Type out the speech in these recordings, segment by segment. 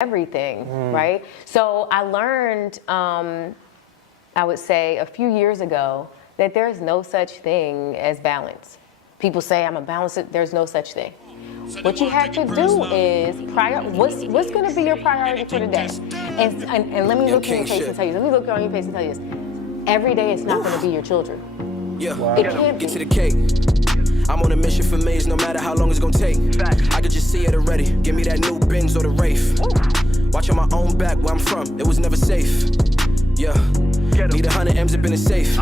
everything, right? So I learned, I would say a few years ago, that there's no such thing as balance. People say I'm a balancer, there's no such thing. What you have to do is, what's gonna be your priority for the day? And let me look in your face and tell you, let me look on your face and tell you this. Every day it's not gonna be your children. It can't be. Get to the cake. I'm on a mission for maze, no matter how long it's gonna take. I could just see it already. Give me that new Benz or the Wraith. Watch on my own back where I'm from, it was never safe. Need 100 M's up in the safe.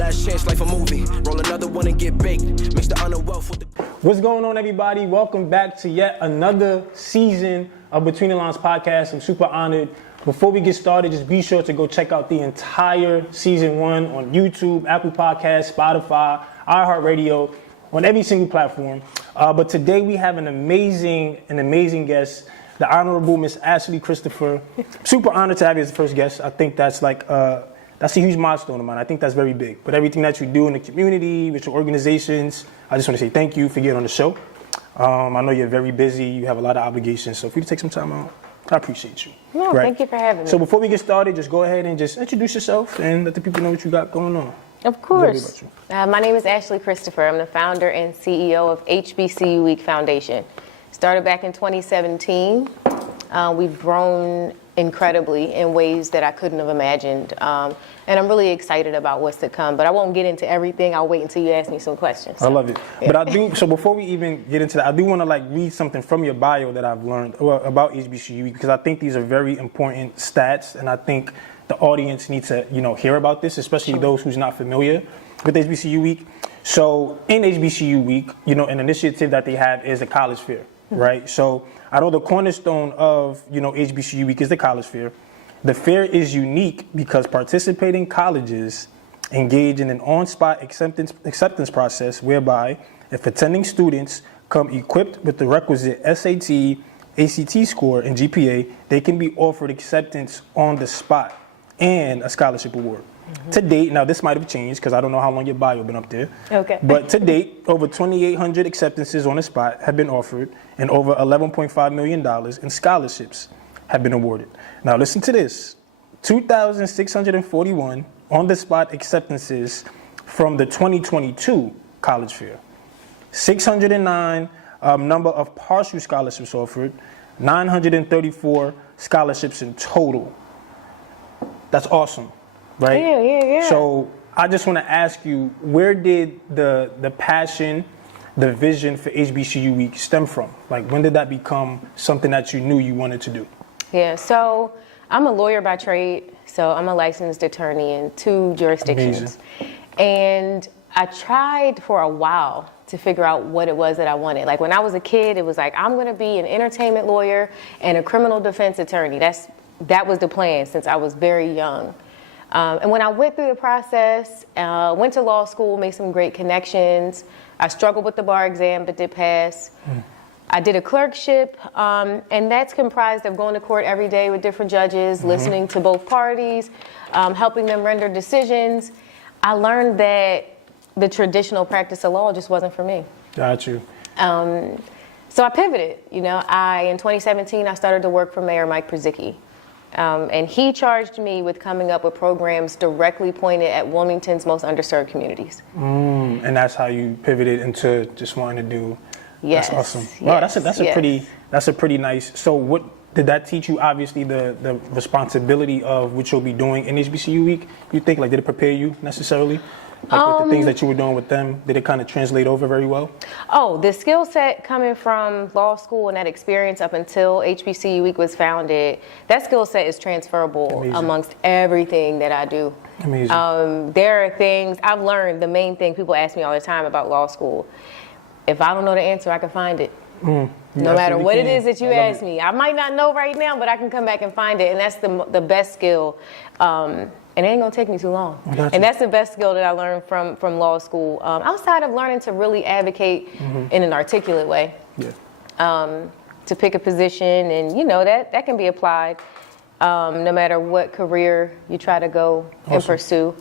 Last chance, life a movie. Roll another one and get baked. Mix the underwealth with the... What's going on, everybody? Welcome back to yet another season of Between the Lines podcast. I'm super honored. Before we get started, just be sure to go check out the entire season 1 on YouTube, Apple Podcasts, Spotify, iHeartRadio, on every single platform. But today we have an amazing guest, the Honorable Miss Ashley Christopher. Super honored to have you as the first guest. I think that's that's a huge milestone of mine. I think that's very big. But everything that you do in the community, with your organizations, I just want to say thank you for getting on the show. I know you're very busy. You have a lot of obligations. So if you take some time out, I appreciate you. No, thank you for having me. So before we get started, just go ahead and just introduce yourself and let the people know what you got going on. Of course. My name is Ashley Christopher. I'm the founder and CEO of HBCU Week Foundation. Started back in 2017. We've grown incredibly in ways that I couldn't have imagined. And I'm really excited about what's to come. But I won't get into everything. I'll wait until you ask me some questions. I love it. Yeah. But I do, so before we even get into that, I do want to read something from your bio that I've learned about HBCU Week, because I think these are very important stats, and I think the audience needs to, hear about this, especially those who's not familiar with HBCU Week. So in HBCU Week, an initiative that they have is the college fair, right? So I know the cornerstone of, HBCU Week is the college fair. The fair is unique because participating colleges engage in an on-spot acceptance process whereby if attending students come equipped with the requisite SAT, ACT score, and GPA, they can be offered acceptance on the spot and a scholarship award. To date, now this might have changed because I don't know how long your bio been up there. Okay. But to date, over 2,800 acceptances on the spot have been offered, and over $11.5 million in scholarships have been awarded. Now listen to this: 2,641 on-the-spot acceptances from the 2022 college fair, 609 number of partial scholarships offered, 934 scholarships in total. That's awesome, right? Yeah. So I just want to ask you, where did the passion, the vision for HBCU Week stem from? When did that become something that you knew you wanted to do? Yeah, so I'm a lawyer by trade. So I'm a licensed attorney in 2 jurisdictions. Amazing. And I tried for a while to figure out what it was that I wanted. When I was a kid, it was I'm going to be an entertainment lawyer and a criminal defense attorney. That was the plan since I was very young. And when I went through the process, went to law school, made some great connections. I struggled with the bar exam, but did pass. I did a clerkship, and that's comprised of going to court every day with different judges, listening to both parties, helping them render decisions. I learned that the traditional practice of law just wasn't for me. Got you. So I pivoted. In 2017, I started to work for Mayor Mike Przicki. And he charged me with coming up with programs directly pointed at Wilmington's most underserved communities. And that's how you pivoted into just wanting to do. Yes. That's awesome. Wow, that's a pretty nice. So what did that teach you? Obviously, the responsibility of what you'll be doing in HBCU Week. You think did it prepare you necessarily? With the things that you were doing with them, did it kind of translate over very well? Oh, the skill set coming from law school and that experience up until HBCU Week was founded, that skill set is transferable amongst everything that I do. Amazing. There are things I've learned. The main thing people ask me all the time about law school, if I don't know the answer, I can find it. No matter what it is that you ask me. I might not know right now, but I can come back and find it. And that's the best skill. And it ain't gonna take me too long. And that's the best skill that I learned from law school. Outside of learning to really advocate in an articulate way. To pick a position, and that can be applied no matter what career you try to go and pursue.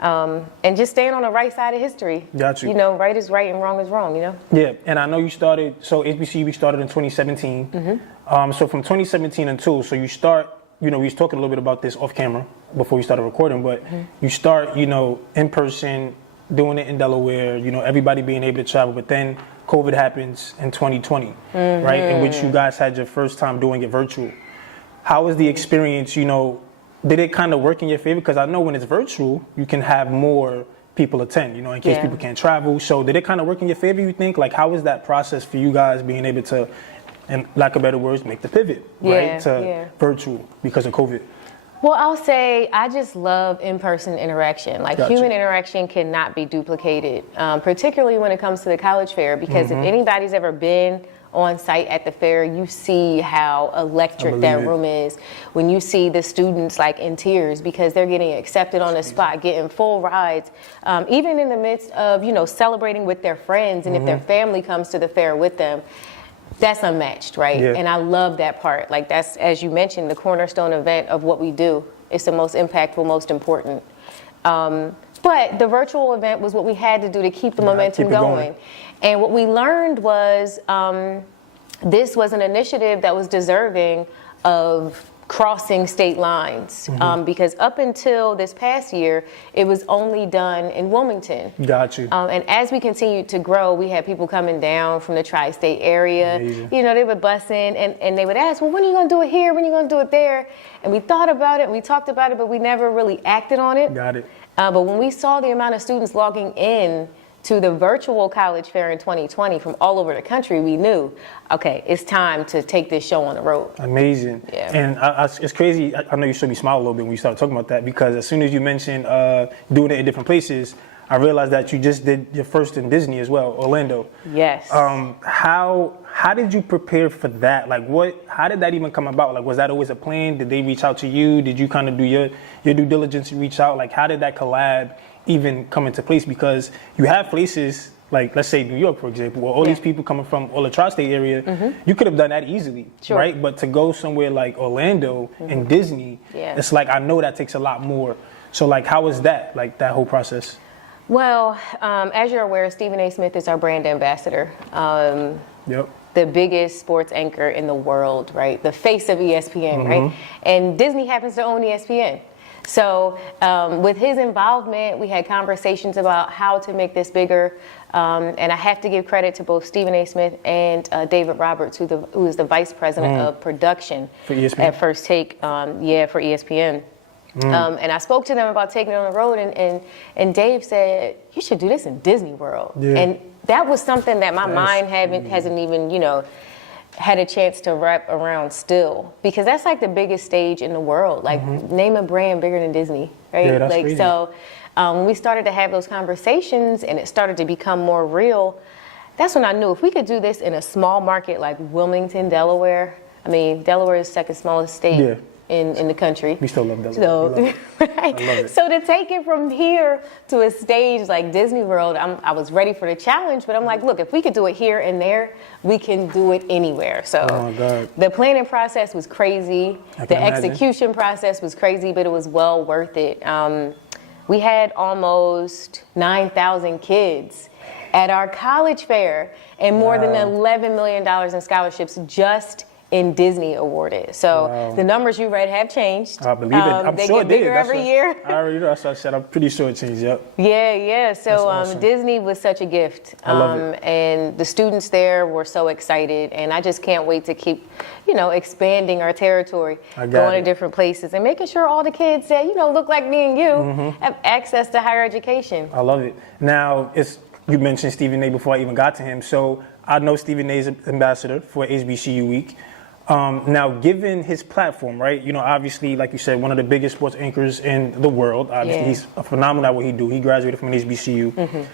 And just staying on the right side of history. Got you. You know, right is right and wrong is wrong, you know? Yeah, and I know you started, so HBCU started in 2017. So from 2017 until, so you start, we was talking a little bit about this off camera before we started recording, but you start, in person, doing it in Delaware, everybody being able to travel, but then COVID happens in 2020, right? In which you guys had your first time doing it virtual. How was the experience, did it kind of work in your favor? Because I know when it's virtual, you can have more people attend, in case people can't travel. So did it kind of work in your favor, you think? Like, how was that process for you guys being able to, in lack of better words, make the pivot, right, to virtual because of COVID? Well, I'll say I just love in-person interaction. Like, human interaction cannot be duplicated, particularly when it comes to the college fair, because if anybody's ever been on site at the fair, you see how electric that room is. When you see the students like in tears because they're getting accepted on the spot, getting full rides, even in the midst of, celebrating with their friends, and if their family comes to the fair with them, that's unmatched, right? And I love that part. Like, that's, as you mentioned, the cornerstone event of what we do. It's the most impactful, most important. But the virtual event was what we had to do to keep the momentum going. And what we learned was this was an initiative that was deserving of crossing state lines, because up until this past year, it was only done in Wilmington. Got you. And as we continued to grow, we had people coming down from the tri-state area. Amazing. They would bus in and they would ask, well, when are you going to do it here? When are you going to do it there? And we thought about it, and we talked about it, but we never really acted on it. Got it. But when we saw the amount of students logging in to the virtual college fair in 2020 from all over the country, we knew, okay, it's time to take this show on the road. Amazing. Yeah. And it's crazy. I know you showed me smile a little bit when you started talking about that, because as soon as you mentioned doing it in different places, I realized that you just did your first in Disney as well, Orlando. Yes. How did you prepare for that? Like, how did that even come about? Like, was that always a plan? Did they reach out to you? Did you kind of do your due diligence and reach out? Like, how did that collab even come into place? Because you have places like, let's say New York, for example, where all these people coming from all the tri-state area, you could have done that easily, right? But to go somewhere like Orlando and Disney, it's like, I know that takes a lot more. So like, how was that, like that whole process? Well, as you're aware, Stephen A. Smith is our brand ambassador. Yep. The biggest sports anchor in the world, right? The face of ESPN, right? And Disney happens to own ESPN. So with his involvement, we had conversations about how to make this bigger. And I have to give credit to both Stephen A. Smith and David Roberts, who is the vice president of production for ESPN. At First Take, for ESPN. And I spoke to them about taking it on the road, and Dave said, you should do this in Disney World. Yeah. And that was something that my mind hasn't even, had a chance to wrap around still, because that's like the biggest stage in the world. Like, name a brand bigger than Disney, right? Yeah, that's crazy. So when we started to have those conversations and it started to become more real, that's when I knew if we could do this in a small market like Wilmington, Delaware. I mean, Delaware is the second smallest state in the country. We still love Delaware. So, right. So to take it from here to a stage like Disney World, I was ready for the challenge, but I'm like, look, if we could do it here and there, we can do it anywhere. So the planning process was crazy. The execution process was crazy, but it was well worth it. We had almost 9,000 kids at our college fair and more than $11 million in scholarships just in Disney awarded. So the numbers you read have changed. I believe it. I'm they sure get bigger every year. I already know. That's what I said. I'm pretty sure it changed. Yep. Yeah. So awesome. Disney was such a gift. I love it. And the students there were so excited, and I just can't wait to keep, expanding our territory, going to different places, and making sure all the kids that look like me and you have access to higher education. I love it. Now, you mentioned Stephen A. before I even got to him. So I know Stephen A. is ambassador for HBCU Week. Now, given his platform, right, obviously, like you said, one of the biggest sports anchors in the world. Obviously, he's phenomenal at what he do. He graduated from an HBCU.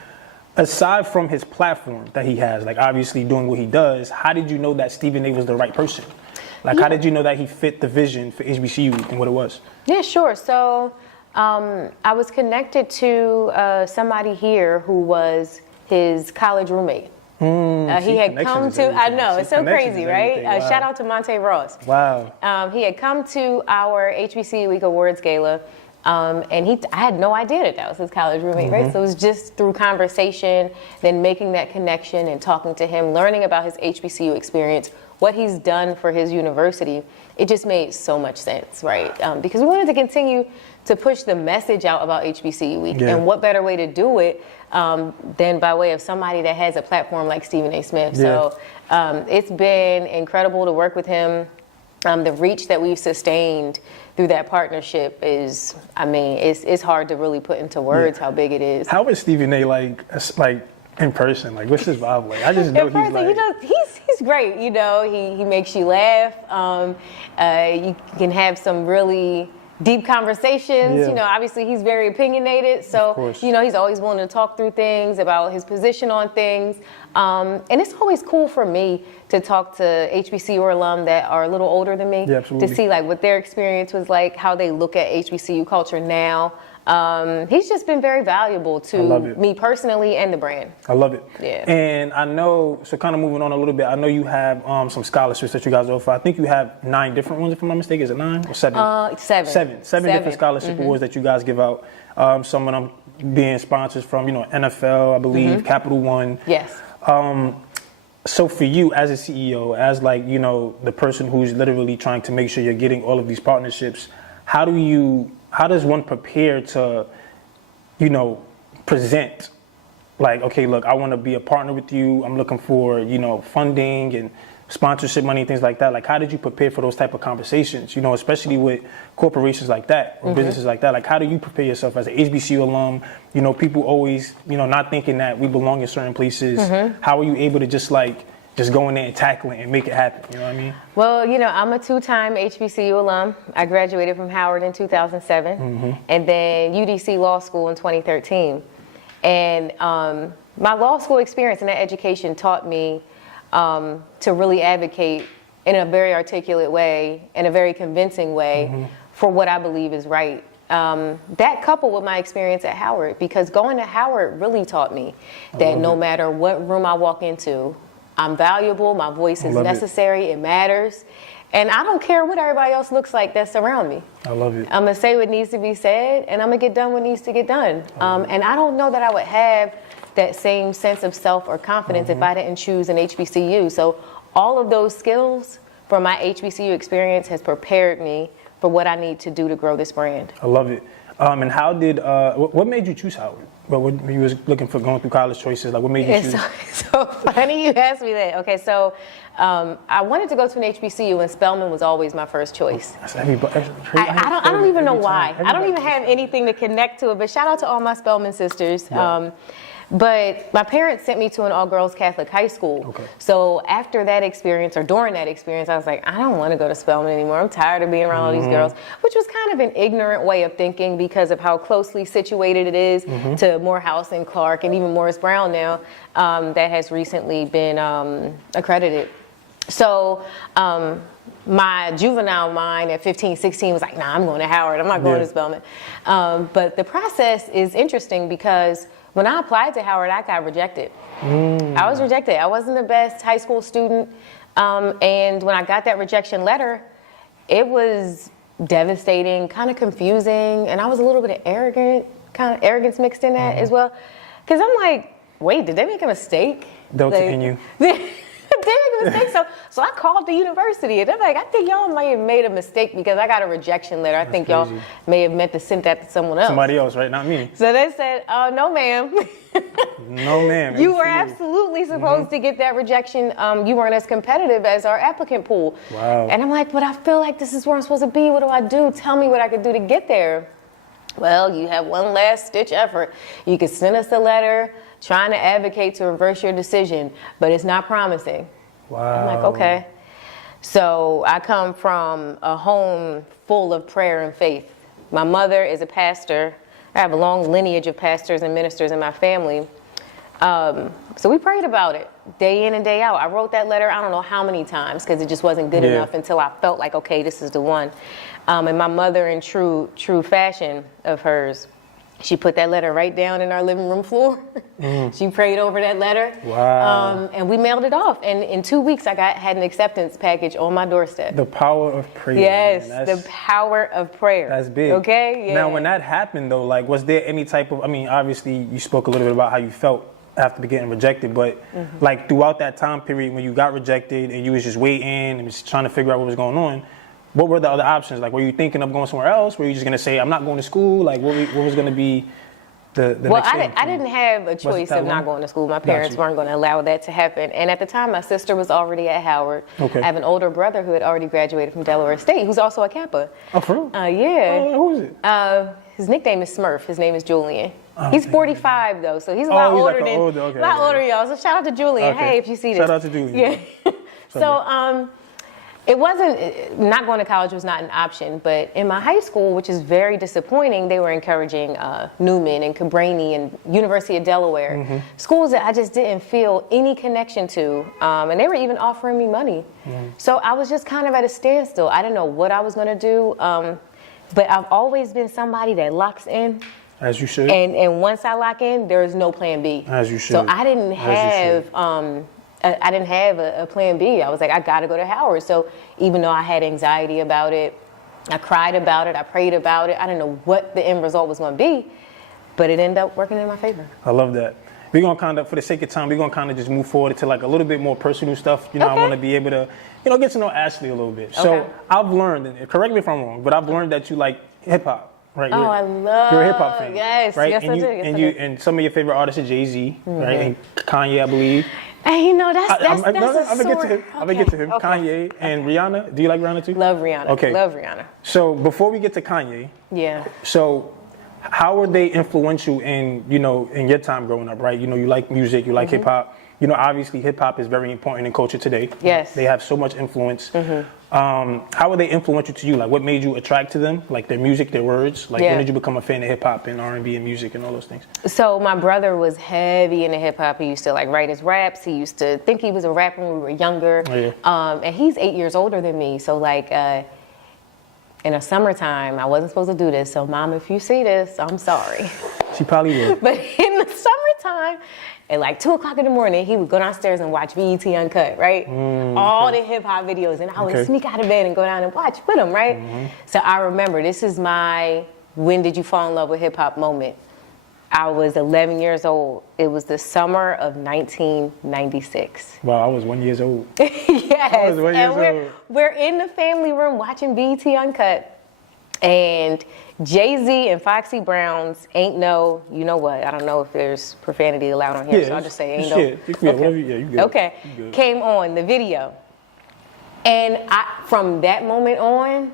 Aside from his platform that he has, like obviously doing what he does, how did you know that Stephen A. was the right person? Like, how did you know that he fit the vision for HBCU Week and what it was? Yeah, sure. So I was connected to somebody here who was his college roommate. He had come to, I know, it's so crazy, right? Wow. Shout out to Monte Ross. Wow. He had come to our HBCU Week Awards Gala, and I had no idea that was his college roommate, right? So it was just through conversation, then making that connection and talking to him, learning about his HBCU experience, what he's done for his university, it just made so much sense, right? Because we wanted to continue to push the message out about HBCU Week. Yeah. And what better way to do it than by way of somebody that has a platform like Stephen A. Smith. Yeah. So it's been incredible to work with him. The reach that we've sustained through that partnership is, I mean, it's hard to really put into words how big it is. How is Stephen A. like in person? Like, what's his vibe like? I just know In person, he's like... he's great. You know, he makes you laugh. You can have some really deep conversations. Yeah. You know, obviously he's very opinionated. So, you know, he's always willing to talk through things, about his position on things. And it's always cool for me to talk to HBCU alum that are a little older than me. Yeah, absolutely. To see like what their experience was like, how they look at HBCU culture now. He's just been very valuable to me personally and the brand. I love it. Yeah. And I know, so kind of moving on a little bit, I know you have some scholarships that you guys offer. I think you have 9 different ones, if I'm not mistaken. Is it 9 or 7? 7. 7 different scholarship awards that you guys give out. Some of them being sponsors from, you know, NFL, I believe, Capital One. Yes. So for you as a CEO, as like, you know, the person who's literally trying to make sure you're getting all of these partnerships, how does one prepare to, you know, present like, okay, look, I want to be a partner with you. I'm looking for, you know, funding and sponsorship money and things like that. Like, how did you prepare for those type of conversations, you know, especially with corporations like that or businesses like that? Like, how do you prepare yourself as an HBCU alum? You know, people always, you know, not thinking that we belong in certain places. How are you able to just go in there and tackle it and make it happen? You know what I mean? Well, you know, I'm a 2-time HBCU alum. I graduated from Howard in 2007 and then UDC Law School in 2013. And my law school experience and that education taught me to really advocate in a very articulate way, in a very convincing way for what I believe is right. That coupled with my experience at Howard, because going to Howard really taught me that no matter what room I walk into, I'm valuable, my voice is necessary, it matters. And I don't care what everybody else looks like that's around me. I love it. I'm gonna say what needs to be said, and I'm gonna get done what needs to get done. And I don't know that I would have that same sense of self or confidence if I didn't choose an HBCU. So all of those skills from my HBCU experience has prepared me for what I need to do to grow this brand. I love it. And how did, what made you choose Howard? But when you was looking for going through college choices, like what made you choose? It's so funny you asked me that. Okay, so I wanted to go to an HBCU, and Spelman was always my first choice. I don't even know why. I don't even have anything to connect to it, but shout out to all my Spelman sisters. Yeah. But my parents sent me to an all-girls Catholic high school. Okay. So after that experience, or during that experience, I was like, I don't want to go to Spelman anymore. I'm tired of being around all these girls, which was kind of an ignorant way of thinking because of how closely situated it is to Morehouse and Clark and even Morris Brown now, that has recently been accredited. So my juvenile mind at 15, 16 was like, nah, I'm going to Howard. I'm not going to Spelman. But the process is interesting because when I applied to Howard, I got rejected. I was rejected. I wasn't the best high school student. And when I got that rejection letter, it was devastating, kind of confusing. And I was a little bit of arrogance mixed in that as well. Because I'm like, wait, did they make a mistake? Delta in you. They make a mistake. So I called the university, and they're like, I think y'all might have made a mistake because I got a rejection letter. I think y'all may have meant to send that to someone else. Somebody else, right? Not me. So they said, oh, no, ma'am. No, ma'am. You were absolutely supposed to get that rejection. You weren't as competitive as our applicant pool. Wow. And I'm like, but I feel like this is where I'm supposed to be. What do I do? Tell me what I could do to get there. Well, you have one last ditch effort. You could send us a letter trying to advocate to reverse your decision, but it's not promising. Wow. I'm like, okay. So I come from a home full of prayer and faith. My mother is a pastor. I have a long lineage of pastors and ministers in my family. So we prayed about it day in and day out. I wrote that letter, I don't know how many times, because it just wasn't good enough until I felt like, okay, this is the one. And my mother, in true fashion of hers, she put that letter right down in our living room floor. She prayed over that letter. Wow. And we mailed it off. And in 2 weeks, I had an acceptance package on my doorstep. The power of prayer. Yes, the power of prayer. That's big. Okay? Yeah. Now, when that happened, though, like, was there any type of, I mean, obviously, you spoke a little bit about how you felt after getting rejected. But like throughout that time period when you got rejected and you was just waiting and was trying to figure out what was going on, what were the other options? Like, were you thinking of going somewhere else? Were you just gonna say, I'm not going to school? Like, what was gonna be the next thing? I didn't have a choice of not going to school. My parents weren't going to allow that to happen. And at the time, my sister was already at Howard. Okay. I have an older brother who had already graduated from Delaware State, who's also a Kappa. Oh, for real? Yeah. Who is it? His nickname is Smurf. His name is Julian. He's 45 though, so he's a lot older than older y'all. So shout out to Julian. Okay. Hey, if you see this. Shout out to Julian. Yeah. So it wasn't, not going to college was not an option, but in my high school, which is very disappointing, they were encouraging Newman and Cabrini and University of Delaware, schools that I just didn't feel any connection to, and they were even offering me money. So I was just kind of at a standstill. I didn't know what I was going to do, but I've always been somebody that locks in. As you should. And once I lock in, there is no plan B. As you should. So I didn't have a plan B. I was like, I got to go to Howard. So even though I had anxiety about it, I cried about it, I prayed about it. I didn't know what the end result was going to be, but it ended up working in my favor. I love that. We're going to kind of, for the sake of time, we're going to kind of just move forward to like a little bit more personal stuff. You know, I want to be able to, get to know Ashley a little bit. So I've learned, and correct me if I'm wrong, but I've learned that you like hip hop. Right, I love. You're a hip hop fan. Yes, right? yes, and I you, do. Yes, and I you do. and some of your favorite artists are Jay-Z, right? And Kanye, I believe. And that's I'm gonna get to him. Okay. Kanye and Rihanna. Do you like Rihanna too? Love Rihanna. Okay. Love Rihanna. So before we get to Kanye, so how were they influential in in your time growing up? Right, you like music, you like hip hop. Obviously hip hop is very important in culture today. Yes. They have so much influence. How were they influential to you? Like, what made you attract to them? Like their music, their words. Like, when did you become a fan of hip hop and R&B and music and all those things? So my brother was heavy into hip hop. He used to write his raps. He used to think he was a rapper when we were younger. And he's 8 years older than me. So in the summertime, I wasn't supposed to do this. So Mom, if you see this, I'm sorry. She probably would. But in the summertime, at 2 o'clock in the morning, he would go downstairs and watch BET Uncut, right? All the hip hop videos. And I would sneak out of bed and go down and watch with him, right? So I remember, this is my when did you fall in love with hip hop moment. I was 11 years old. It was the summer of 1996. Wow, I was 1 year old. Yes. I was 1 year old. We're in the family room watching BET Uncut. And Jay-Z and Foxy Brown's Ain't No, you know what? I don't know if there's profanity allowed on here, so I'll just say Ain't No. You good. Okay. You good. Came on the video. And from that moment on,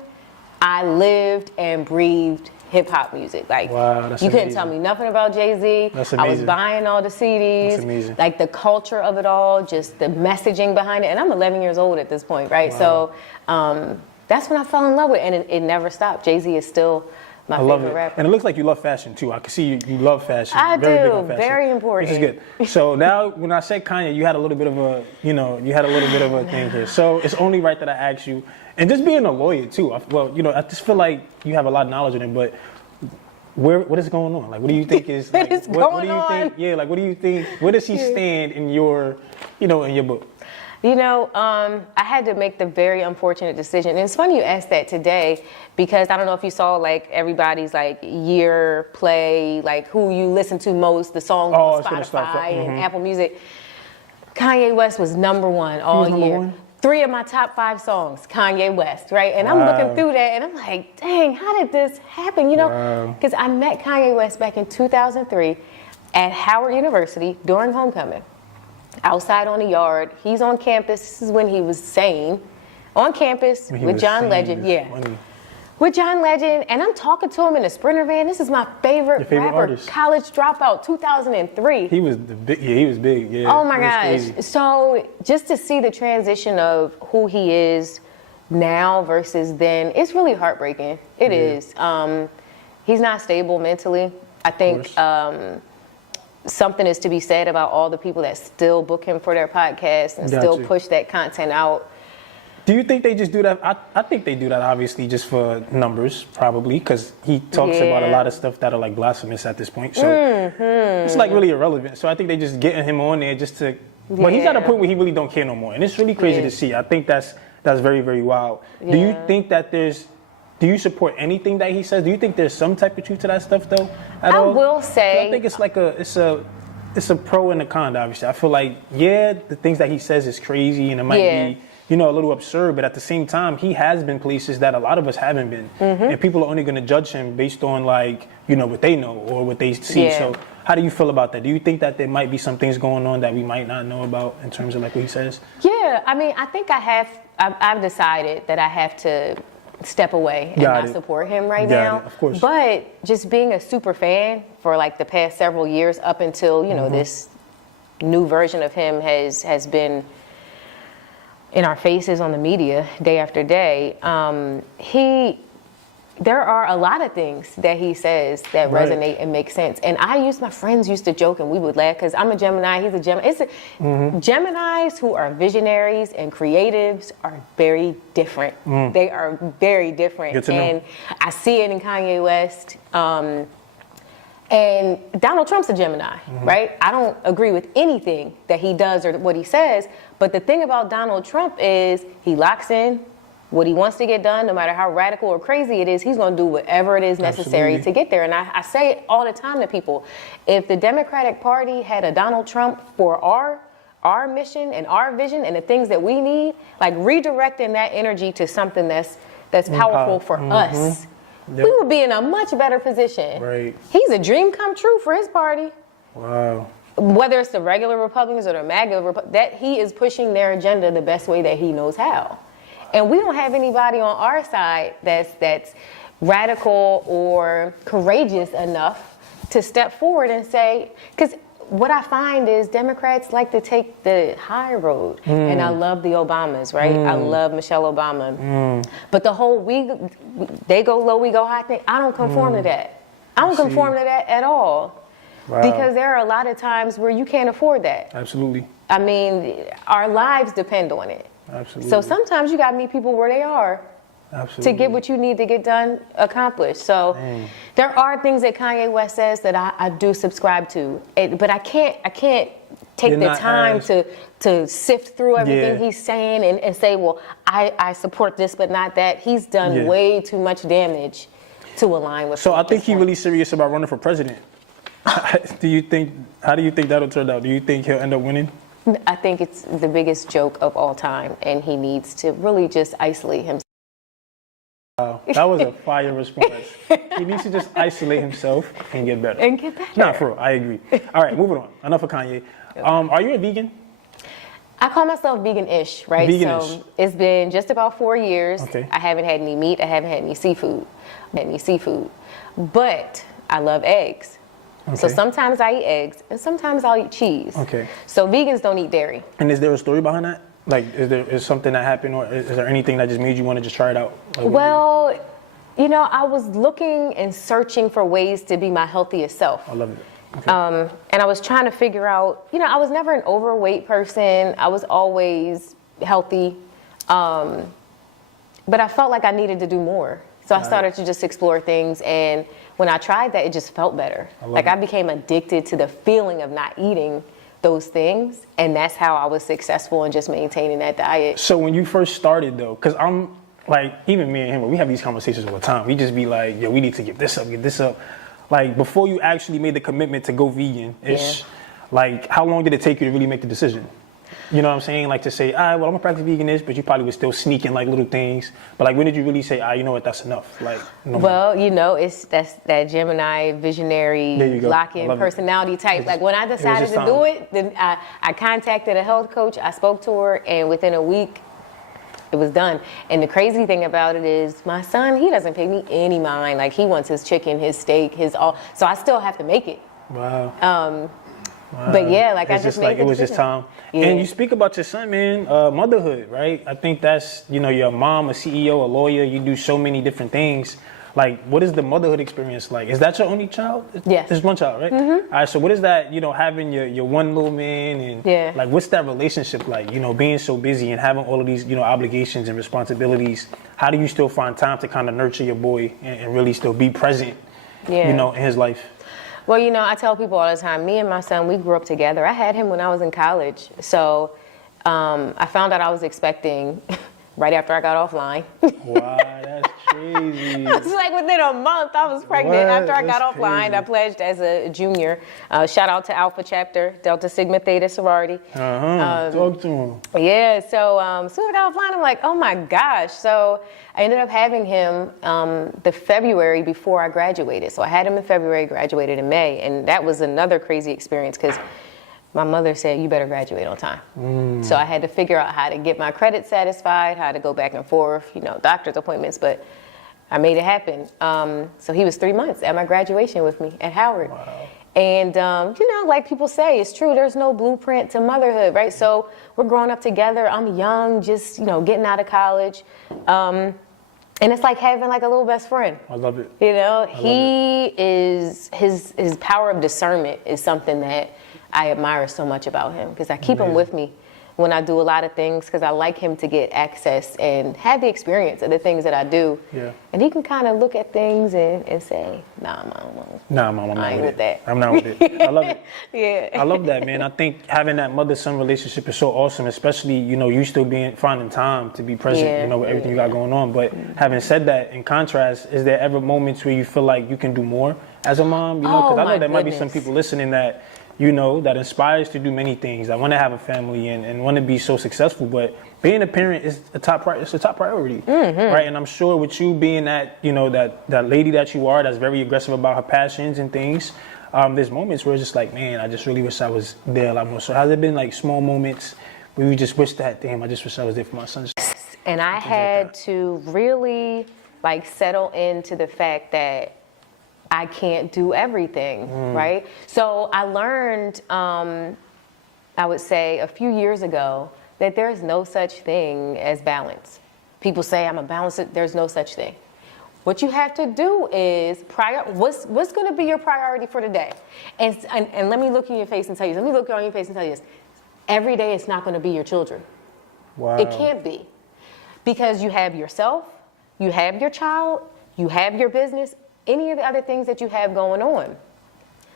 I lived and breathed hip hop music. Wow, that's you couldn't amazing. tell me nothing about Jay-Z. That's I was amazing. buying all the CDs. That's amazing. The culture of it all, just the messaging behind it. And I'm 11 years old at this point, right? Wow. So that's when I fell in love with it, and it never stopped. Jay-Z is still my favorite rapper. And it looks like you love fashion too. I can see you love fashion. I Very big do. on fashion. Very important. This is good. So now, when I said Kanye, you had a little bit of a, thing here. So it's only right that I ask you, and just being a lawyer too. I just feel like you have a lot of knowledge in it, but what is going on? What do you think is? What is going on? What do you think? Where does he stand in your, in your book? I had to make the very unfortunate decision. And it's funny you asked that today, because I don't know if you saw everybody's year play, who you listen to most, the songs on Spotify and Apple Music. Kanye West was number one all year. One? 3 of my top 5 songs, Kanye West, right? And I'm looking through that and I'm like, dang, how did this happen? Because I met Kanye West back in 2003 at Howard University during homecoming. Outside on the yard, he's on campus. This is when he was sane, on campus with John Legend. With John Legend, and I'm talking to him in a Sprinter van. This is my favorite rapper, artist. College Dropout, 2003. He was big. Yeah, he was big. Yeah. Oh my gosh! So just to see the transition of who he is now versus then, it's really heartbreaking. It is. He's not stable mentally. I think something is to be said about all the people that still book him for their podcast and still push that content out. Do you think they just do that? I think they do that obviously just for numbers, probably, because he talks about a lot of stuff that are blasphemous at this point. So it's really irrelevant. So I think they just getting him on there just to. But he's at a point where he really don't care no more, and it's really crazy to see. I think that's very, very wild. Do you think that do you support anything that he says? Do you think there's some type of truth to that stuff though? I will say. I think it's it's a pro and a con, obviously. I feel like, yeah, the things that he says is crazy and it might be, you know, a little absurd, but at the same time, he has been places that a lot of us haven't been. And people are only going to judge him based on, like, you know, what they know or what they see. So how do you feel about that? Do you think that there might be some things going on that we might not know about in terms of, like, what he says? Yeah, I mean, I think I've decided that I have to step away and not support him right now. Of course. But just being a super fan for, like, the past several years up until, you know, this new version of him has been in our faces on the media day after day, there are a lot of things that he says that resonate and make sense. And my friends used to joke and we would laugh because I'm a Gemini, he's a Gemini. Geminis who are visionaries and creatives are very different. They are very different. Good to know. And I see it in Kanye West. And Donald Trump's a Gemini, right? I don't agree with anything that he does or what he says. But the thing about Donald Trump is he locks in what he wants to get done, no matter how radical or crazy it is. He's going to do whatever it is necessary to get there. And I say it all the time to people. If the Democratic Party had a Donald Trump for our mission and our vision and the things that we need, like redirecting that energy to something that's powerful for us, we would be in a much better position. Right. He's a dream come true for his party. Wow. Whether it's the regular Republicans or the MAGA, that he is pushing their agenda the best way that he knows how. And we don't have anybody on our side that's radical or courageous enough to step forward and say, because what I find is Democrats like to take the high road. And I love the Obamas, right? I love Michelle Obama. But the whole they go low, we go high thing, I don't conform to that. I don't conform to that at all. Wow. Because there are a lot of times where you can't afford that. Absolutely. I mean, our lives depend on it. Absolutely. So sometimes you got to meet people where they are Absolutely. to get what you need to get done accomplished. So there are things that Kanye West says that I do subscribe to, but I can't take the time to sift through everything he's saying and say, well, I support this but not that. He's done way too much damage to align with. So I think he's really serious about running for president. How do you think that'll turn out? Do you think he'll end up winning? I think it's the biggest joke of all time, and he needs to really just isolate himself. Wow, that was a fire response. He needs to just isolate himself and get better. Nah, for real, I agree. All right, moving on. Enough of Kanye. Are you a vegan? I call myself vegan-ish, right? Vegan-ish. So it's been just about 4 years. Okay. I haven't had any meat. I haven't had any seafood. But I love eggs. Okay. So sometimes I eat eggs, and sometimes I'll eat cheese. Okay. So vegans don't eat dairy. And is there a story behind that? Like, is something that happened, or is there anything that just made you want to just try it out? Like, well, you know, I was looking and searching for ways to be my healthiest self. I love it. Okay. And I was trying to figure out, you know, I was never an overweight person. I was always healthy. But I felt like I needed to do more. So I started to just explore things, and when I tried that, it just felt better. I became addicted to the feeling of not eating those things, and that's how I was successful in just maintaining that diet. So when you first started, though, because I'm like, even me and him, we have these conversations all the time. We just be like, yo, we need to get this up. Like, before you actually made the commitment to go vegan-ish, like, how long did it take you to really make the decision? You know what I'm saying? Like, to say, all right, well, I'm gonna practice vegan-ish, but you probably was still sneaking like little things. But like, when did you really say, you know what, that's enough? Like, no well, you know, that's that Gemini visionary lock-in personality type. Like, when I decided to do it, then I contacted a health coach. I spoke to her, and within a week, it was done. And the crazy thing about it is, my son, he doesn't pay me any mind. Like, he wants his chicken, his steak, his all. So I still have to make it. Wow. Wow. But yeah, like, I just made it was just time. Yeah. And you speak about your son, man, motherhood, right? I think that's, you know, you're a mom, a CEO, a lawyer. You do so many different things. Like, what is the motherhood experience like? Is that your only child? Yes. There's one child, right? Mm-hmm. All right, so what is that, you know, having your one little man and like, what's that relationship like? You know, being so busy and having all of these, you know, obligations and responsibilities. How do you still find time to kind of nurture your boy and really still be present, you know, in his life? Well, you know, I tell people all the time, me and my son, we grew up together. I had him when I was in college. So I found out I was expecting right after I got offline. Wow, that's crazy. It was like within a month I was pregnant. What? After I got That's offline, crazy. I pledged as a junior. Shout out to Alpha Chapter, Delta Sigma Theta Sorority. Talk to him. Yeah, so soon as I got offline, I'm like, oh my gosh. So I ended up having him the February before I graduated. So I had him in February, graduated in May. And that was another crazy experience because my mother said, you better graduate on time. So I had to figure out how to get my credit satisfied, how to go back and forth, doctor's appointments, but I made it happen. So he was 3 months at my graduation with me at Howard. Wow. And, like people say, it's true, there's no blueprint to motherhood, right? So we're growing up together. I'm young, just, getting out of college. And it's like having like a little best friend. I love it. His power of discernment is something that I admire so much about him because I keep him with me when I do a lot of things because I like him to get access and have the experience of the things that I do. Yeah. And he can kind of look at things and say, nah, Mom, I'm not with that. I'm not with it. I love it. Yeah. I love that, man. I think having that mother-son relationship is so awesome, especially, you still finding time to be present, with everything you got going on. But having said that, in contrast, is there ever moments where you feel like you can do more as a mom? Because I know there might be some people listening that, that inspires to do many things. I want to have a family and want to be so successful, but being a parent is it's a top priority, right? And I'm sure with you being that, that lady that you are, that's very aggressive about her passions and things, there's moments where it's just like, man, I just really wish I was there a lot more. So has there been like small moments where you just wish that, damn, I just wish I was there for my son? And I had to really like settle into the fact that I can't do everything, right? So I learned, I would say a few years ago, that there's no such thing as balance. People say I'm a balancer, there's no such thing. What you have to do is what's gonna be your priority for the day? And let me look in your face and tell you, this. Every day it's not gonna be your children. Wow. It can't be. Because you have yourself, you have your child, you have your business, any of the other things that you have going on.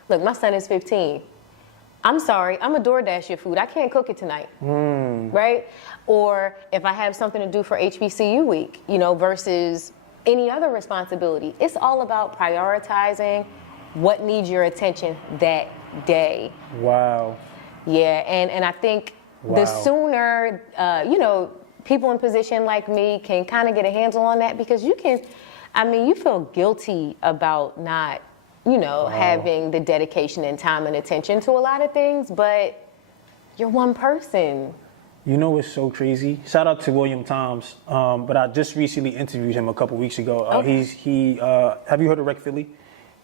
Look, my son is 15. I'm sorry, I'm a DoorDash your food. I can't cook it tonight, right? Or if I have something to do for HBCU week, versus any other responsibility. It's all about prioritizing what needs your attention that day. Wow. Yeah, and I think the sooner, people in position like me can kind of get a handle on that because you feel guilty about not, having the dedication and time and attention to a lot of things, but you're one person. It's so crazy. Shout out to William Toms, but I just recently interviewed him a couple weeks ago. Okay. Have you heard of Rec Philly?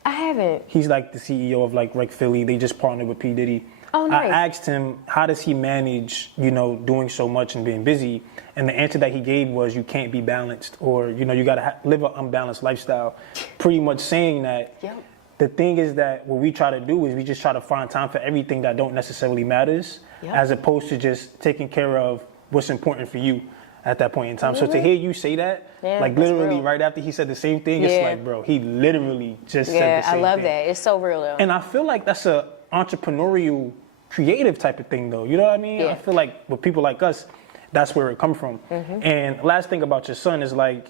I haven't. He's like the CEO of like Rec Philly. They just partnered with P. Diddy. Oh, nice. I asked him, how does he manage, doing so much and being busy? And the answer that he gave was, you can't be balanced, or, you got to live an unbalanced lifestyle. Pretty much saying that. Yep. The thing is that what we try to do is we just try to find time for everything that don't necessarily matters, as opposed to just taking care of what's important for you at that point in time. So to hear you say that, like literally right after he said the same thing, it's like, bro, he literally just said the same thing. Yeah, I love that. It's so real though. And I feel like that's a entrepreneurial, creative type of thing though. You know what I mean? Yeah. I feel like with people like us, that's where it comes from. And last thing about your son is like,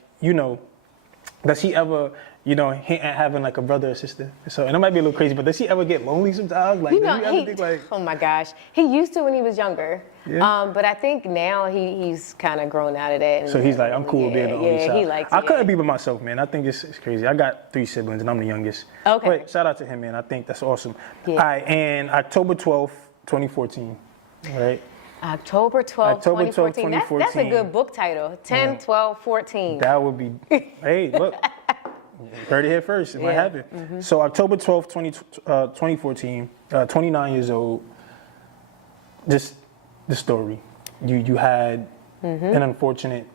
does he ever, hint at having like a brother or sister? So, and it might be a little crazy, but does he ever get lonely sometimes? Like, does he ever think like, oh my gosh, he used to when he was younger. Yeah. But I think now he's kind of grown out of that. And, so he's like, I'm cool being the only child. He likes I couldn't be by myself, man. I think it's crazy. I got 3 siblings and I'm the youngest. Okay. But shout out to him, man. I think that's awesome. Yeah. All right, and October 12th, 2014, right? October 12th, 2014. 2014. That's a good book title. 10, 12, 14. That would be, hey, look. You heard it here first. It might happen. So October 12th, 2014, 29 years old, just the story. You had an unfortunate,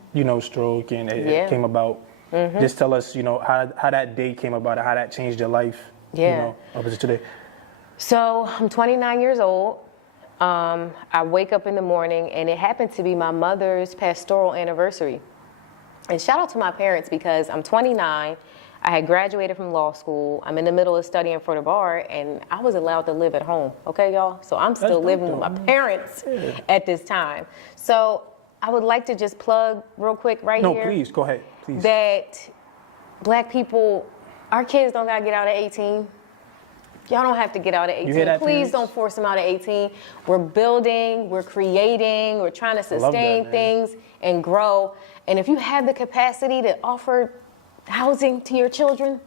stroke and it came about. Just tell us, how that day came about and how that changed your life, up to today. So I'm 29 years old. I wake up in the morning and it happened to be my mother's pastoral anniversary. And shout out to my parents because I'm 29. I had graduated from law school. I'm in the middle of studying for the bar, and I was allowed to live at home. Okay, y'all? So I'm still living with my parents at this time. So I would like to just plug real quick here. No, please, go ahead, please. That Black people, our kids don't gotta get out at 18. Y'all don't have to get out at 18. You hear that, Please parents? don't force them out at 18. We're building, we're creating, we're trying to sustain man. things and grow. And if you have the capacity to offer housing to your children,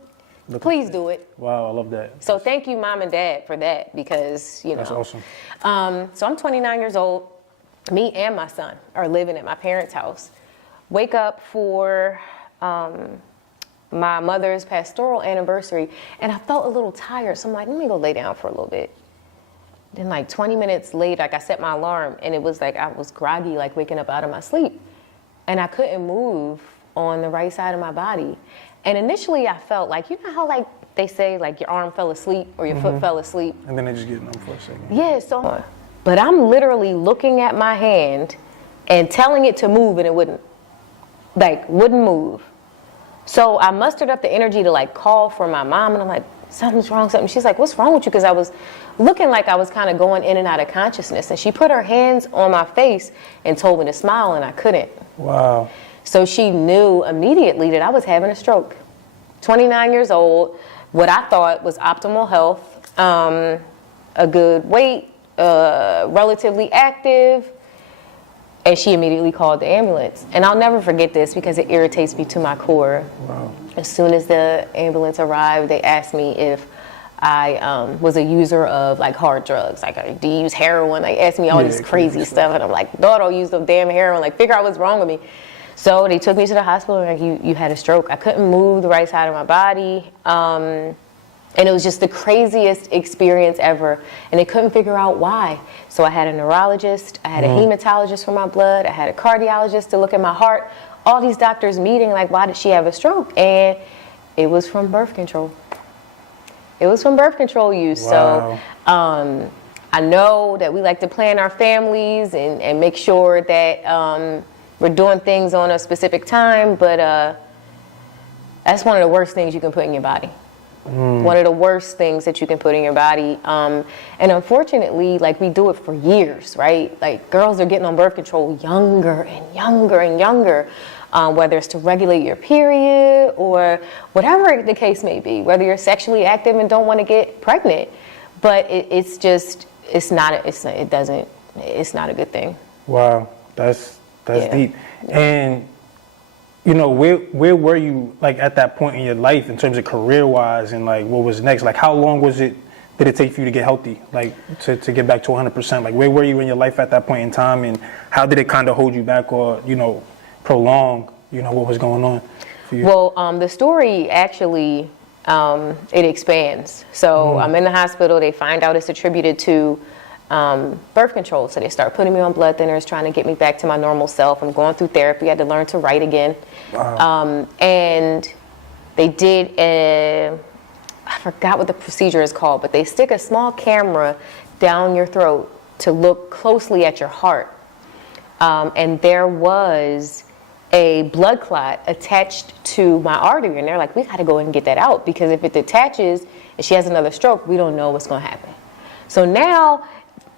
please do it. Wow, I love that. So thank you, Mom and Dad, for that, because, you know. That's awesome. So I'm 29 years old. Me and my son are living at my parents' house. Wake up for my mother's pastoral anniversary, and I felt a little tired, so I'm like, let me go lay down for a little bit. Then like 20 minutes later, like I set my alarm, and it was like I was groggy, like waking up out of my sleep. And I couldn't move on the right side of my body. And initially I felt like, you know how like they say like your arm fell asleep or your foot fell asleep? And then they just get numb for a second. Yeah, so, but I'm literally looking at my hand and telling it to move, and it wouldn't move. So I mustered up the energy to like call for my mom, and I'm like, something's wrong, something. She's like, what's wrong with you? Because I was looking like I was kind of going in and out of consciousness. And she put her hands on my face and told me to smile, and I couldn't. Wow. So she knew immediately that I was having a stroke. 29 years old, what I thought was optimal health, a good weight, relatively active, and she immediately called the ambulance. And I'll never forget this because it irritates me to my core. Wow. As soon as the ambulance arrived, they asked me if I was a user of like hard drugs. Like, do you use heroin? Like, asked me all this crazy stuff. And I'm like, no, I don't use the damn heroin. Like, figure out what's wrong with me. So they took me to the hospital, and like, you had a stroke. I couldn't move the right side of my body. And it was just the craziest experience ever. And they couldn't figure out why. So I had a neurologist, I had a hematologist for my blood, I had a cardiologist to look at my heart. All these doctors meeting, like, why did she have a stroke? And it was from birth control. It was from birth control use. Wow. So I know that we like to plan our families and make sure that we're doing things on a specific time, but that's one of the worst things you can put in your body. One of the worst things that you can put in your body. And unfortunately, like, we do it for years, right? Like, girls are getting on birth control younger and younger and younger, whether it's to regulate your period or whatever the case may be, whether you're sexually active and don't want to get pregnant. But it's not a good thing. Wow, that's deep. And you know, where were you like at that point in your life in terms of career-wise, and like what was next? Like, how long did it take for you to get healthy, like to get back to 100%? Like, where were you in your life at that point in time, and how did it kind of hold you back or, you know, prolong, you know, what was going on for you? Well, the story actually, it expands. So I'm in the hospital. They find out it's attributed to birth control. So they start putting me on blood thinners, trying to get me back to my normal self. I'm going through therapy. I had to learn to write again. Wow. And they did I forgot what the procedure is called, but they stick a small camera down your throat to look closely at your heart. And there was a blood clot attached to my artery. And they're like, we got to go and get that out, because if it detaches and she has another stroke, we don't know what's going to happen. So now,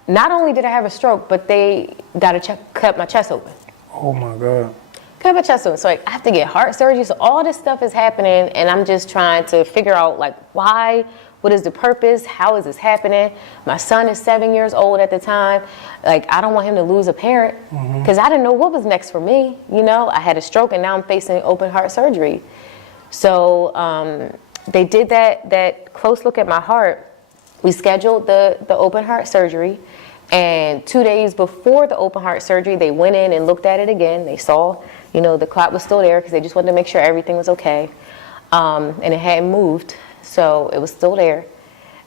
not only did I have a stroke, but they got to cut my chest open. Oh my God. Cut my chest open. So like, I have to get heart surgery. So all this stuff is happening, and I'm just trying to figure out like why, what is the purpose, how is this happening? My son is 7 years old at the time. Like, I don't want him to lose a parent, because I didn't know what was next for me. You know, I had a stroke, and now I'm facing open heart surgery. So they did that close look at my heart. We scheduled the open heart surgery, and 2 days before the open heart surgery, they went in and looked at it again. They saw, you know, the clot was still there, because they just wanted to make sure everything was okay. And it hadn't moved, so it was still there.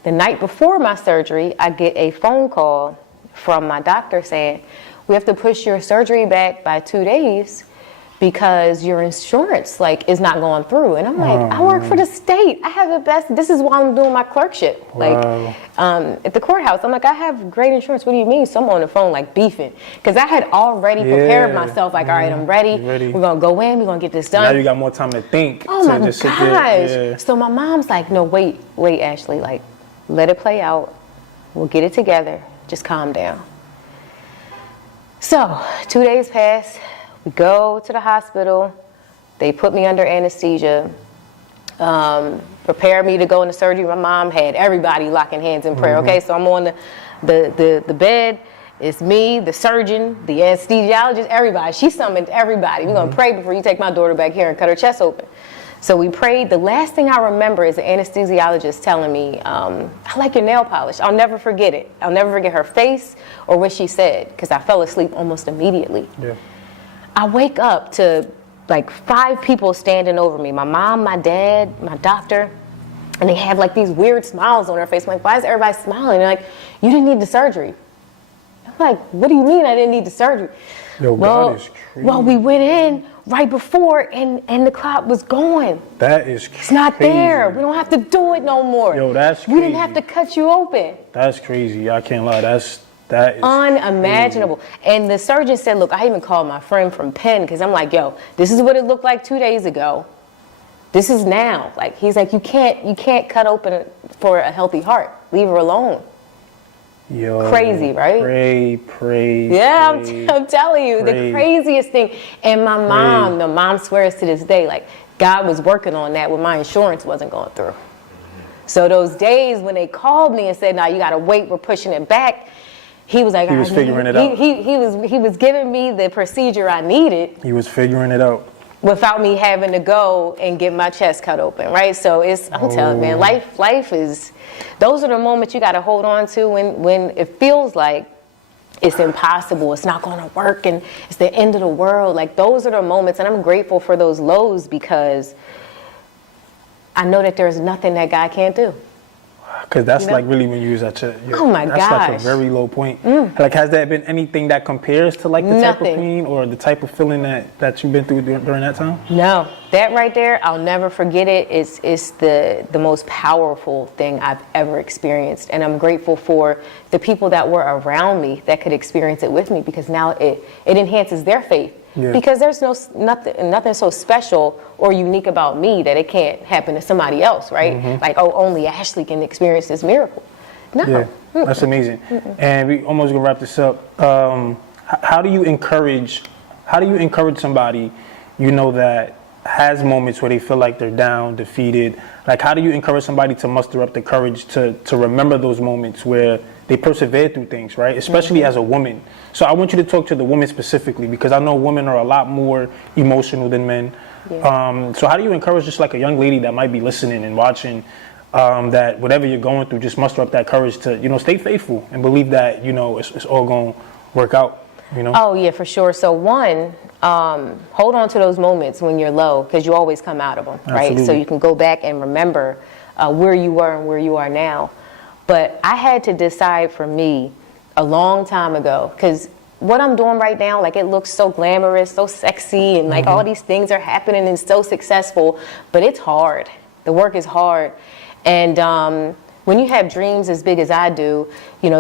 The night before my surgery, I get a phone call from my doctor saying, we have to push your surgery back by 2 days because your insurance like is not going through. And I'm like, I work for the state. I have the best. This is why I'm doing my clerkship. Wow. Like at the courthouse, I'm like, I have great insurance. What do you mean? So I'm on the phone like beefing, because I had already prepared myself. Like, all right, I'm ready. We're gonna go in. We're gonna get this done. Now you got more time to think. Oh my just gosh. sit there. Yeah. So my mom's like, no, wait, Ashley, like, let it play out. We'll get it together. Just calm down. So 2 days pass. We go to the hospital. They put me under anesthesia. prepare me to go into surgery. My mom had everybody locking hands in prayer. Okay, so I'm on the bed. It's me, the surgeon, the anesthesiologist, everybody. She summoned everybody. We're going to pray before you take my daughter back here and cut her chest open. So we prayed. The last thing I remember is the anesthesiologist telling me, I like your nail polish. I'll never forget it. I'll never forget her face or what she said, because I fell asleep almost immediately. Yeah. I wake up to like 5 people standing over me. My mom, my dad, my doctor. And they have like these weird smiles on their face. I'm like, why is everybody smiling? They're like, you didn't need the surgery. I'm like, what do you mean I didn't need the surgery? Yo, God is crazy. Well, we went in right before and the clot was gone. That is crazy. It's not there. We don't have to do it no more. Yo, that's crazy. We didn't have to cut you open. That's crazy. I can't lie. That is unimaginable. Crazy. And the surgeon said, look, I even called my friend from Penn, because I'm like, yo, this is what it looked like 2 days ago. This is now. Like, he's like, you can't cut open for a healthy heart. Leave her alone. Yo, crazy, right? Pray. Yeah, I'm telling you, the craziest thing. And my mom swears to this day, like, God was working on that when my insurance wasn't going through. So those days when they called me and said, "Now you got to wait, we're pushing it back," he was like, he was figuring it out. He was giving me the procedure I needed. He was figuring it out without me having to go and get my chest cut open, right? So I'm telling you, man, life is. Those are the moments you got to hold on to when it feels like it's impossible, it's not going to work, and it's the end of the world. Like, those are the moments, and I'm grateful for those lows, because I know that there's nothing that God can't do. Because that's like really when you was at your oh my that's gosh. like a very low point. Like, has there been anything that compares to like the type of pain or the type of feeling that you've been through during that time? No, that right there, I'll never forget it. It's the most powerful thing I've ever experienced, and I'm grateful for the people that were around me that could experience it with me, because now it enhances their faith. Yeah. Because there's nothing so special or unique about me that it can't happen to somebody else, right? Mm-hmm. Like, oh, only Ashley can experience this miracle. No. Yeah, that's amazing. And we almost gonna wrap this up. How do you encourage somebody, that has moments where they feel like they're down, defeated? Like, how do you encourage somebody to muster up the courage to remember those moments where they persevere through things, right? Especially as a woman. So I want you to talk to the women specifically, because I know women are a lot more emotional than men. Yeah. So how do you encourage just like a young lady that might be listening and watching, that whatever you're going through, just muster up that courage to, stay faithful and believe that, it's all going to work out, Oh, yeah, for sure. So one, hold on to those moments when you're low, because you always come out of them, right? Absolutely. So you can go back and remember where you were and where you are now. But I had to decide for me a long time ago, because what I'm doing right now, like, it looks so glamorous, so sexy, and like all these things are happening and so successful, but it's hard. The work is hard. And when you have dreams as big as I do,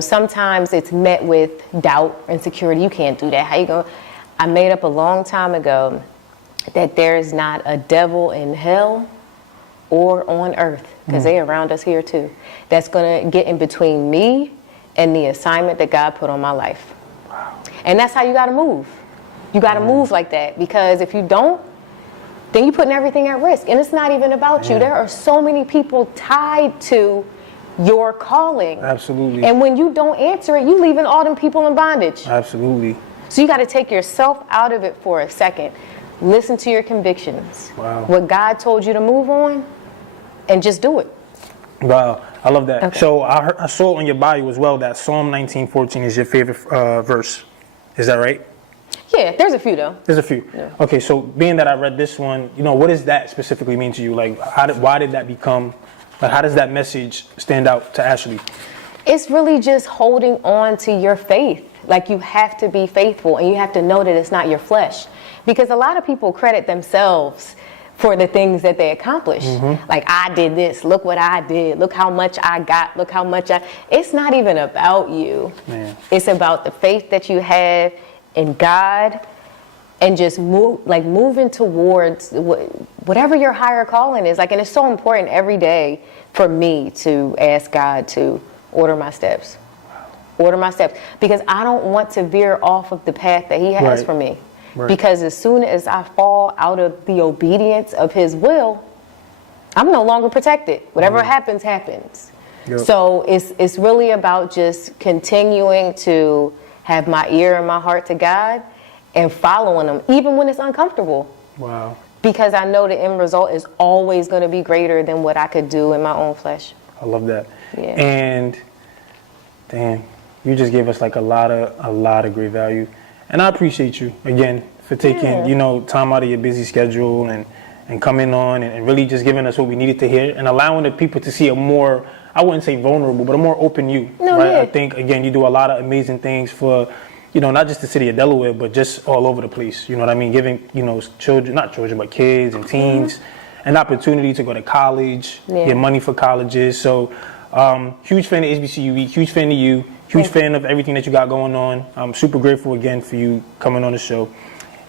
sometimes it's met with doubt, insecurity. You can't do that. How you going? I made up a long time ago that there's not a devil in hell or on earth, because they're around us here too, that's going to get in between me and the assignment that God put on my life. Wow. And that's how you got to move. You got to move like that, because if you don't, then you're putting everything at risk. And it's not even about you. There are so many people tied to your calling. Absolutely. And when you don't answer it, you leaving all them people in bondage. Absolutely. So you got to take yourself out of it for a second. Listen to your convictions. Wow. What God told you to move on, and just do it. Wow, I love that. Okay. So I saw on your bio as well that Psalm 19:14 is your favorite verse. Is that right? Yeah, there's a few though. There's a few. Yeah. Okay, so being that I read this one, what does that specifically mean to you? Like, why did that become? Like, how does that message stand out to Ashley? It's really just holding on to your faith. Like, you have to be faithful, and you have to know that it's not your flesh, because a lot of people credit themselves for the things that they accomplish. Like, I did this, look what I did, look how much I got, look how much it's not even about you. Man. It's about the faith that you have in God, and just moving towards whatever your higher calling is. Like, and it's so important every day for me to ask God to order my steps. Order my steps, because I don't want to veer off of the path that He has for me. Right. Because as soon as I fall out of the obedience of His will, I'm no longer protected. Whatever happens, happens. Yep. So it's really about just continuing to have my ear and my heart to God and following Him, even when it's uncomfortable. Wow. Because I know the end result is always going to be greater than what I could do in my own flesh. I love that. Yeah. And damn, you just gave us like a lot of great value. And I appreciate you again for taking, time out of your busy schedule and coming on and really just giving us what we needed to hear and allowing the people to see a more, I wouldn't say vulnerable, but a more open you. No, right? yeah. I think, again, you do a lot of amazing things for, not just the city of Delaware, but just all over the place. You know what I mean? Giving, not children, but kids and teens an opportunity to go to college, get money for colleges. So huge fan of HBCU Week, huge fan of you, huge fan of everything that you got going on. I'm super grateful again for you coming on the show.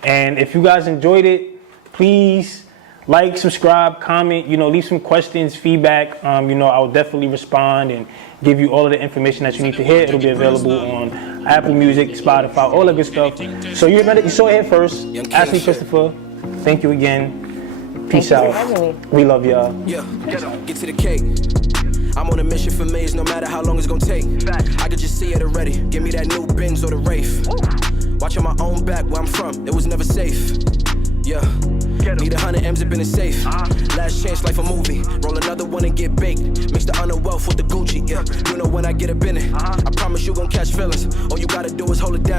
And if you guys enjoyed it, please like, subscribe, comment, leave some questions, feedback. I'll definitely respond and give you all of the information that you need to hear. It'll be available on Apple Music, Spotify, all that good stuff. So you saw it here first. Ashley Christopher, thank you again. Peace out. We love y'all. Yeah, get to the cake. I'm on a mission for Maze, no matter how long it's gonna take. I could just see it already. Give me that new Benz or the Wraith. Watching my own back where I'm from, it was never safe. Yeah. Need 100 M's up in the safe. Last chance, life a movie. Roll another one and get baked. Mix the honor wealth with the Gucci. Yeah, when I get up in it, I promise you gon' catch feelings. All you gotta do is hold it down.